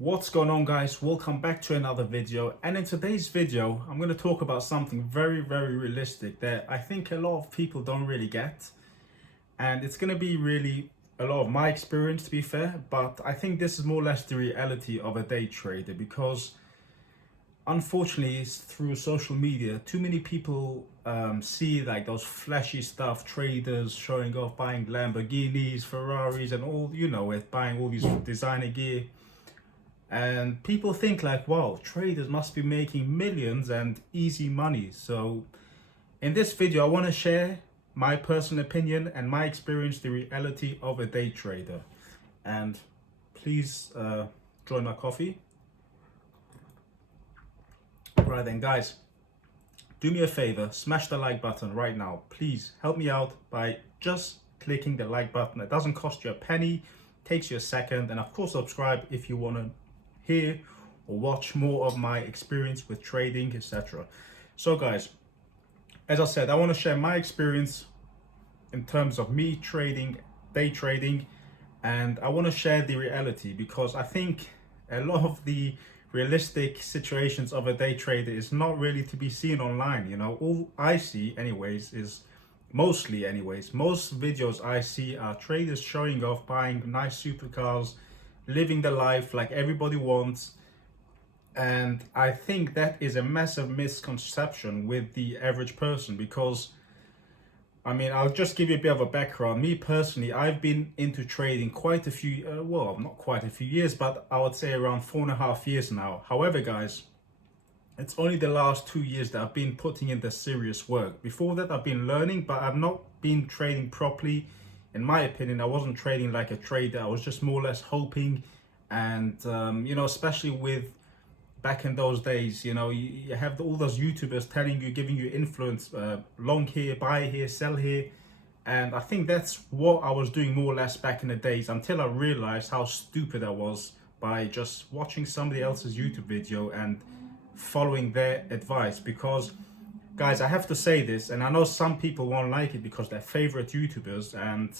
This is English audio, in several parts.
What's going on, guys? Welcome back to another video, and in today's video I'm going to talk about something very realistic that I think a lot of people don't really get, and it's going to be really a lot of my experience, to be fair, but I think this is more or less the reality of a day trader because unfortunately it's through social media too many people see like those flashy stuff, traders showing off, buying Lamborghinis, Ferraris and all, you know it, buying all these designer gear. And people think like, wow, traders must be making millions and easy money. So in this video, I want to share my personal opinion and my experience, the reality of a day trader. And please join my coffee. Right then, guys, do me a favor, smash the like button right now. Please help me out by just clicking the like button. It doesn't cost you a penny, takes you a second. And of course, subscribe if you want to hear or watch more of my experience with trading, etc. So guys, as I said, I want to share my experience in terms of me trading, day trading, and I want to share the reality because I think a lot of the realistic situations of a day trader is not really to be seen online. You know, all I see anyways is most videos I see are traders showing off, buying nice supercars, living the life like everybody wants. And I think that is a massive misconception with the average person because I mean, I'll just give you a bit of a background. Me personally, I've been into trading quite a few, well, not quite a few years, but I would say around 4.5 years now. However, guys, it's only the last 2 years that I've been putting in the serious work. Before that, I've been learning, but I've not been trading properly. In my opinion, I wasn't trading like a trader. I was just more or less hoping. And, you know, especially with back in those days, you know, you have all those YouTubers telling you, giving you influence, long here, buy here, sell here. And I think that's what I was doing more or less back in the days until I realized how stupid I was by just watching somebody else's YouTube video and following their advice. Because guys, I have to say this, and I know some people won't like it because they're favorite YouTubers, and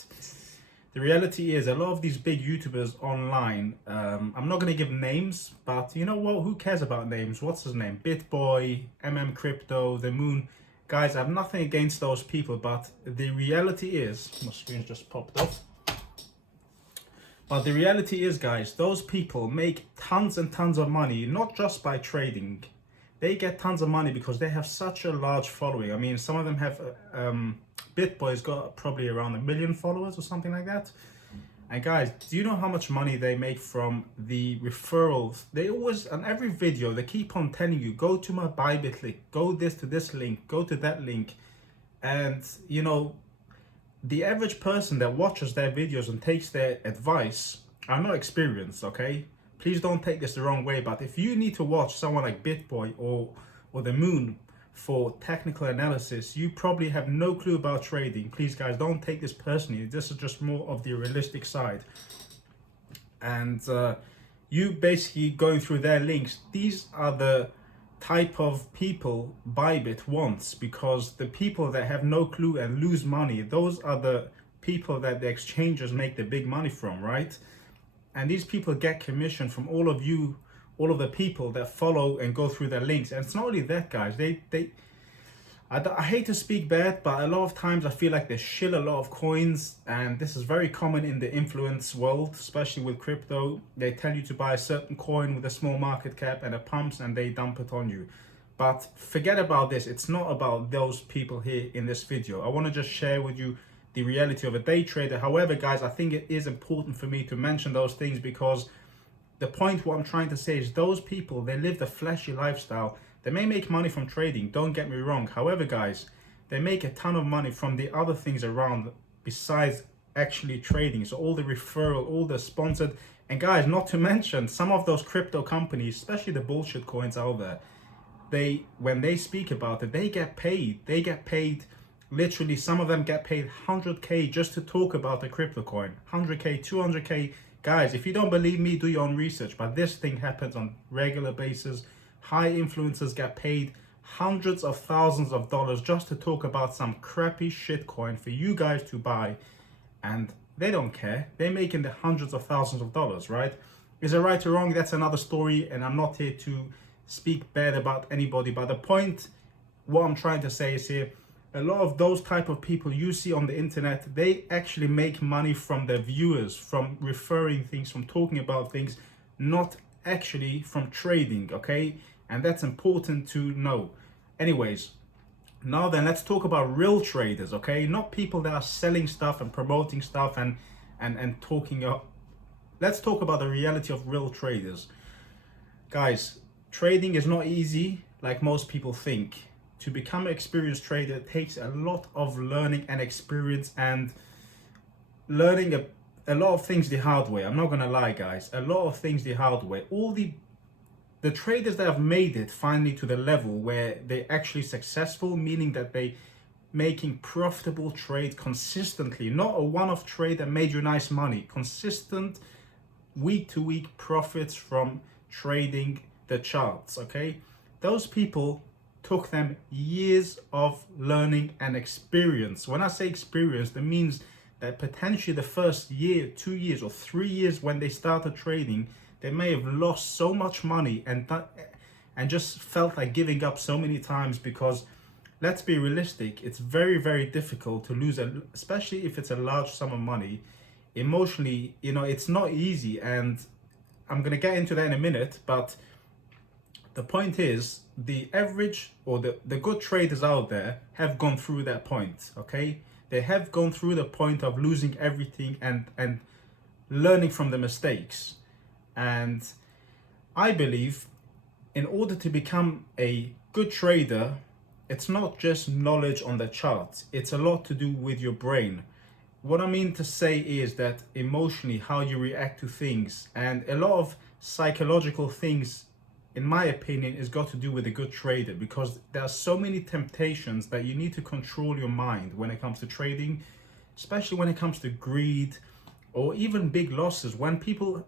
the reality is a lot of these big YouTubers online, I'm not going to give names, but you know what, who cares about names? What's his name? BitBoy, Crypto, The Moon. Guys, I have nothing against those people, but the reality is, my screen just popped off. But the reality is, guys, those people make tons and tons of money, not just by trading. They get tons of money because they have such a large following. I mean, some of them have, BitBoy's got probably around 1 million followers or something like that. And guys, do you know how much money they make from the referrals? They always, on every video, they keep on telling you, go to my Bybit link, go this to this link, go to that link. And, you know, the average person that watches their videos and takes their advice are not experienced, okay? Please don't take this the wrong way, but if you need to watch someone like BitBoy or The Moon for technical analysis, you probably have no clue about trading. Please, guys, don't take this personally. This is just more of the realistic side. And you basically going through their links, these are the type of people Bybit wants, because the people that have no clue and lose money, those are the people that the exchanges make the big money from, right? And these people get commission from all of you, all of the people that follow and go through their links. And it's not only that, guys, I hate to speak bad, but a lot of times I feel like they shill a lot of coins, and this is very common in the influence world, especially with crypto. They tell you to buy a certain coin with a small market cap and it pumps and they dump it on you. But forget about this. It's not about those people here in this video. I want to just share with you the reality of a day trader. However, guys, I think it is important for me to mention those things because the point what I'm trying to say is those people, they live the flashy lifestyle. They may make money from trading, don't get me wrong. However, guys, they make a ton of money from the other things around besides actually trading. So all the referral, all the sponsored, and guys, not to mention some of those crypto companies, especially the bullshit coins out there, when they speak about it, they get paid literally. Some of them get paid 100k just to talk about the crypto coin. 100k, 200k. Guys, if you don't believe me, do your own research, but this thing happens on regular basis. High influencers get paid hundreds of thousands of dollars just to talk about some crappy shit coin for you guys to buy, and they don't care. They're making the hundreds of thousands of dollars, right? Is it right or wrong? That's another story, and I'm not here to speak bad about anybody. But the point, what I'm trying to say is here, a lot of those type of people you see on the internet, they actually make money from their viewers, from referring things, from talking about things, not actually from trading, okay? And that's important to know. Anyways, now then, let's talk about real traders, okay? Not people that are selling stuff and promoting stuff and talking up. Let's talk about the reality of real traders. Guys, trading is not easy like most people think. To become an experienced trader takes a lot of learning and experience, and learning a lot of things the hard way. I'm not gonna lie, guys. A lot of things the hard way. All the traders that have made it finally to the level where they're actually successful, meaning that they making profitable trade consistently, not a one-off trade that made you nice money, consistent week to week profits from trading the charts, okay? Those people took them years of learning and experience. When I say experience, that means that potentially the first year, 2 years, or 3 years when they started trading, they may have lost so much money and just felt like giving up so many times, because let's be realistic, it's very, very difficult to lose, especially if it's a large sum of money. Emotionally, it's not easy, and I'm going to get into that in a minute, but the point is, the average or the good traders out there have gone through that point, okay? They have gone through the point of losing everything and learning from the mistakes. And I believe in order to become a good trader, it's not just knowledge on the charts, it's a lot to do with your brain. What I mean to say is that emotionally, how you react to things, and a lot of psychological things, in my opinion, is got to do with a good trader, because there are so many temptations that you need to control your mind when it comes to trading, especially when it comes to greed or even big losses. When people,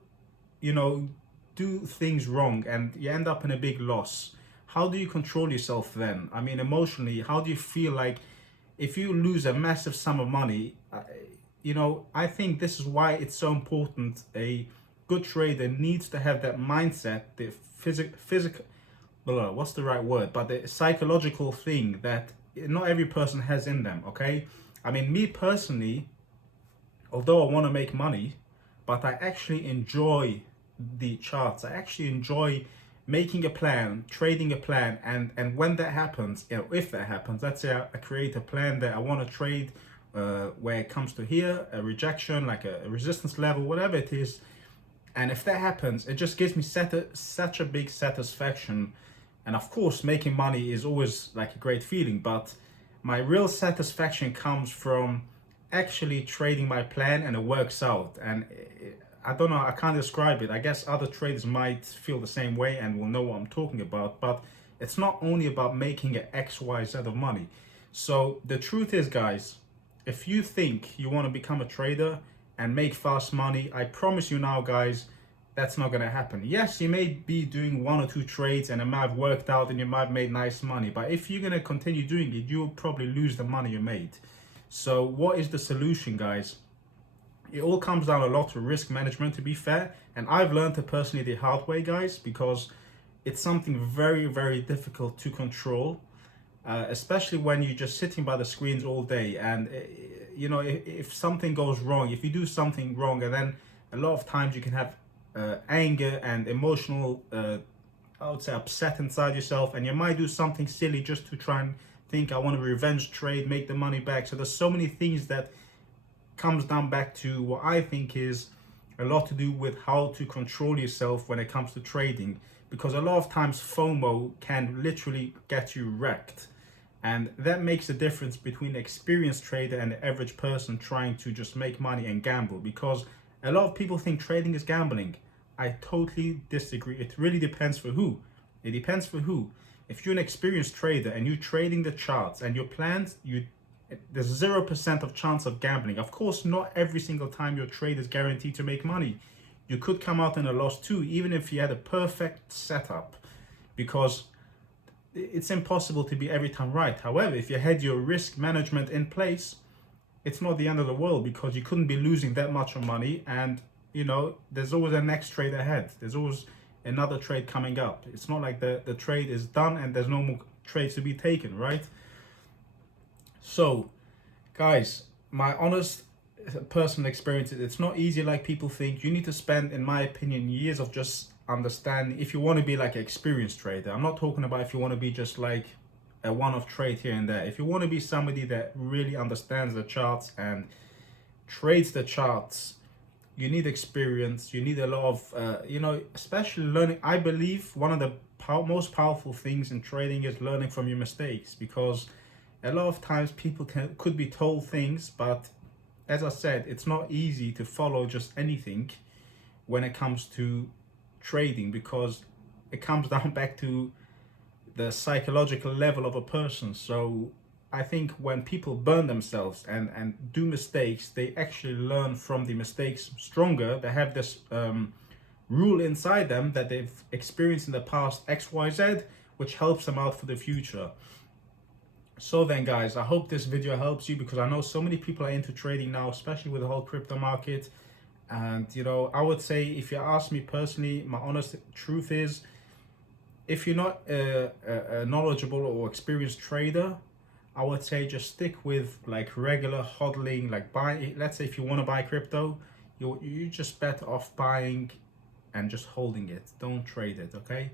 do things wrong and you end up in a big loss, how do you control yourself then? I mean, emotionally, how do you feel like if you lose a massive sum of money? I think this is why it's so important. A good trader needs to have that mindset, the physical, what's the right word? But the psychological thing that not every person has in them, okay? I mean, me personally, although I want to make money, but I actually enjoy the charts. I actually enjoy making a plan, trading a plan, and when that happens, if that happens, let's say I create a plan that I want to trade, where it comes to here, a rejection, like a resistance level, whatever it is, and if that happens, it just gives me such a big satisfaction. And of course, making money is always like a great feeling, but my real satisfaction comes from actually trading my plan and it works out. And I don't know, I can't describe it. I guess other traders might feel the same way and will know what I'm talking about, but it's not only about making an XYZ of money. So the truth is, guys, if you think you want to become a trader and make fast money, I promise you now, guys, that's not going to happen. Yes, you may be doing 1 or 2 trades and it might have worked out and you might have made nice money, but if you're going to continue doing it, you'll probably lose the money you made. So what is the solution, guys? It all comes down a lot to risk management, to be fair, and I've learned it personally the hard way, guys, because it's something very, very difficult to control, especially when you're just sitting by the screens all day. And if something goes wrong, if you do something wrong, and then a lot of times you can have anger and emotional, I would say, upset inside yourself, and you might do something silly just to try and think, I want to revenge trade, make the money back. So there's so many things that comes down back to what I think is a lot to do with how to control yourself when it comes to trading, because a lot of times FOMO can literally get you wrecked, and that makes the difference between an experienced trader and the average person trying to just make money and gamble. Because a lot of people think trading is gambling. I totally disagree. It really depends for who. It depends for who. If you're an experienced trader and you're trading the charts and your plans, there's 0% of chance of gambling. Of course, not every single time your trade is guaranteed to make money. You could come out in a loss too, even if you had a perfect setup, because it's impossible to be every time right. However, if you had your risk management in place, it's not the end of the world, because you couldn't be losing that much of money, and you know, there's always a next trade ahead. There's always another trade coming up. It's not like the trade is done and there's no more trades to be taken, right? So, guys, my honest personal experience is it's not easy like people think. You need to spend, in my opinion, years of just understanding if you want to be like an experienced trader. I'm not talking about if you want to be just like a one-off trade here and there. If you want to be somebody that really understands the charts and trades the charts, you need experience. You need a lot of you know, especially learning. I believe one of the most powerful things in trading is learning from your mistakes, because a lot of times people could be told things, but as I said, it's not easy to follow just anything when it comes to trading, because it comes down back to the psychological level of a person. So I think when people burn themselves and do mistakes, they actually learn from the mistakes stronger. They have this rule inside them that they've experienced in the past, XYZ, which helps them out for the future. So then, guys, I hope this video helps you, because I know so many people are into trading now, especially with the whole crypto market. And, you know, I would say, if you ask me personally, my honest truth is, if you're not a knowledgeable or experienced trader, I would say just stick with like regular hodling, like buy. Let's say if you want to buy crypto, you're just better off buying and just holding it. Don't trade it, okay?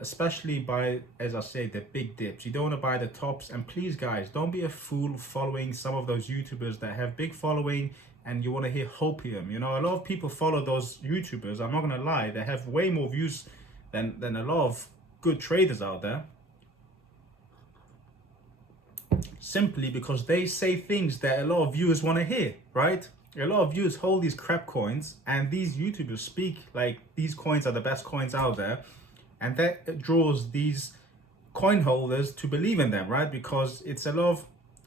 Especially by, as I say, the big dips. You don't want to buy the tops. And please, guys, don't be a fool following some of those YouTubers that have big following and you want to hear hopium. You know, a lot of people follow those YouTubers. I'm not going to lie. They have way more views than a lot of good traders out there. Simply because they say things that a lot of viewers want to hear, right? A lot of viewers hold these crap coins, and these YouTubers speak like these coins are the best coins out there. And that draws these coin holders to believe in them, right? Because it's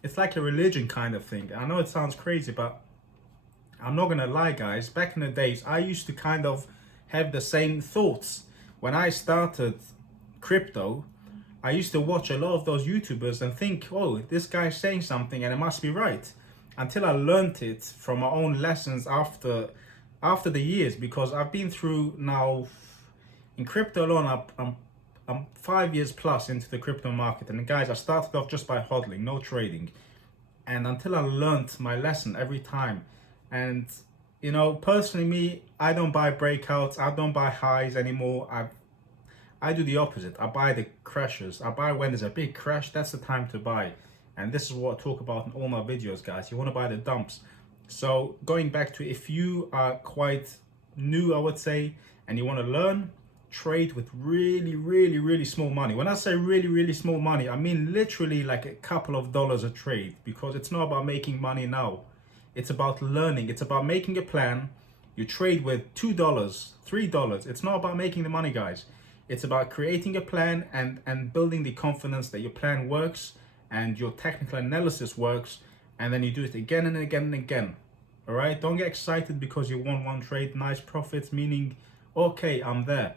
it's like a religion kind of thing. I know it sounds crazy, but I'm not gonna lie, guys. Back in the days, I used to kind of have the same thoughts. When I started crypto, I used to watch a lot of those YouTubers and think, oh, this guy's saying something and it must be right. Until I learned it from my own lessons after the years, because I've been through now, in crypto alone, I'm 5 years plus into the crypto market. And guys, I started off just by hodling, no trading. And until I learned my lesson every time. And, you know, personally, me, I don't buy breakouts. I don't buy highs anymore. I do the opposite. I buy the crashes. I buy when there's a big crash. That's the time to buy. And this is what I talk about in all my videos, guys. You want to buy the dumps. So going back to, if you are quite new, I would say, and you want to learn, trade with really small money. When I say really small money, I mean literally like a couple of dollars a trade, because it's not about making money now. It's about learning. It's about making a plan. You trade with $2, $3. It's not about making the money, guys. It's about creating a plan and building the confidence that your plan works and your technical analysis works, and then you do it again and again and again. All right? Don't get excited because you won one trade, nice profits, meaning, okay, I'm there.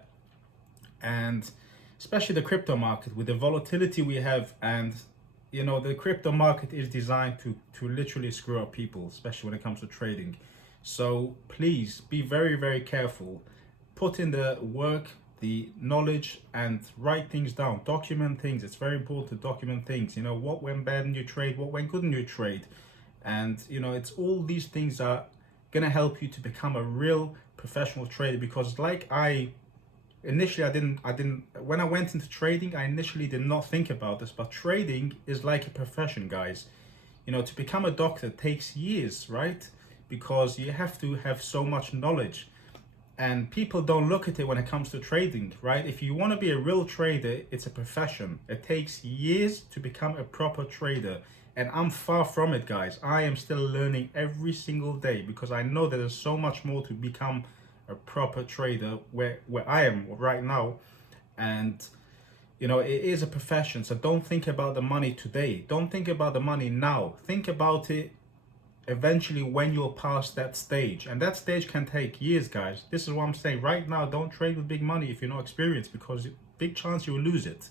And especially the crypto market, with the volatility we have, and you know, the crypto market is designed to literally screw up people, especially when it comes to trading. So please be very careful. Put in the work, the knowledge, and write things down. Document things. It's very important to document things. You know, what went bad in your trade, what went good in your trade. And you know, it's all these things are gonna help you to become a real professional trader. Because like initially, I didn't, when I went into trading, I initially did not think about this, but trading is like a profession, guys. You know, to become a doctor takes years, right? Because you have to have so much knowledge, and people don't look at it when it comes to trading, right? If you want to be a real trader, it's a profession. It takes years to become a proper trader. And I'm far from it, guys. I am still learning every single day, because I know that there's so much more to become a proper trader where I am right now. And you know, it is a profession. So don't think about the money today. Don't think about the money now. Think about it eventually when you're past that stage. And that stage can take years, guys. This is what I'm saying. Right now, don't trade with big money if you're not experienced, because big chance you will lose it.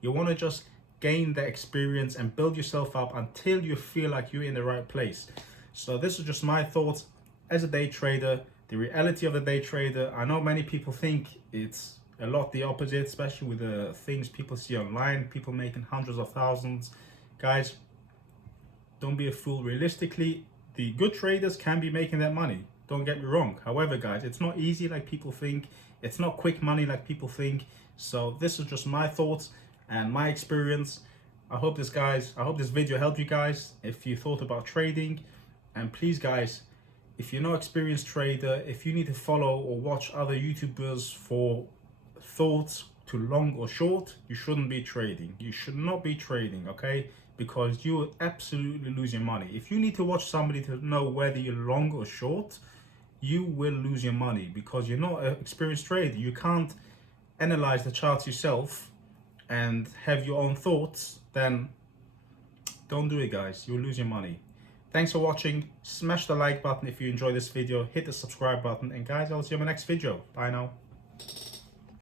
You want to just gain the experience and build yourself up until you feel like you're in the right place. So this is just my thoughts as a day trader. the reality of the day trader. I know many people think it's a lot the opposite, especially with the things people see online, people making hundreds of thousands. Guys, don't be a fool. Realistically, the good traders can be making that money. Don't get me wrong. However, guys, it's not easy like people think. It's not quick money like people think. So this is just my thoughts and my experience. I hope this video helped you guys if you thought about trading. And please, guys, if you're not experienced trader, if you need to follow or watch other YouTubers for thoughts to long or short, you shouldn't be trading. You should not be trading, okay? Because you will absolutely lose your money. If you need to watch somebody to know whether you're long or short, you will lose your money because you're not an experienced trader. You can't analyze the charts yourself and have your own thoughts. Then don't do it, guys. You'll lose your money. Thanks for watching. Smash the like button if you enjoyed this video. Hit the subscribe button. And guys, I'll see you in my next video. Bye now.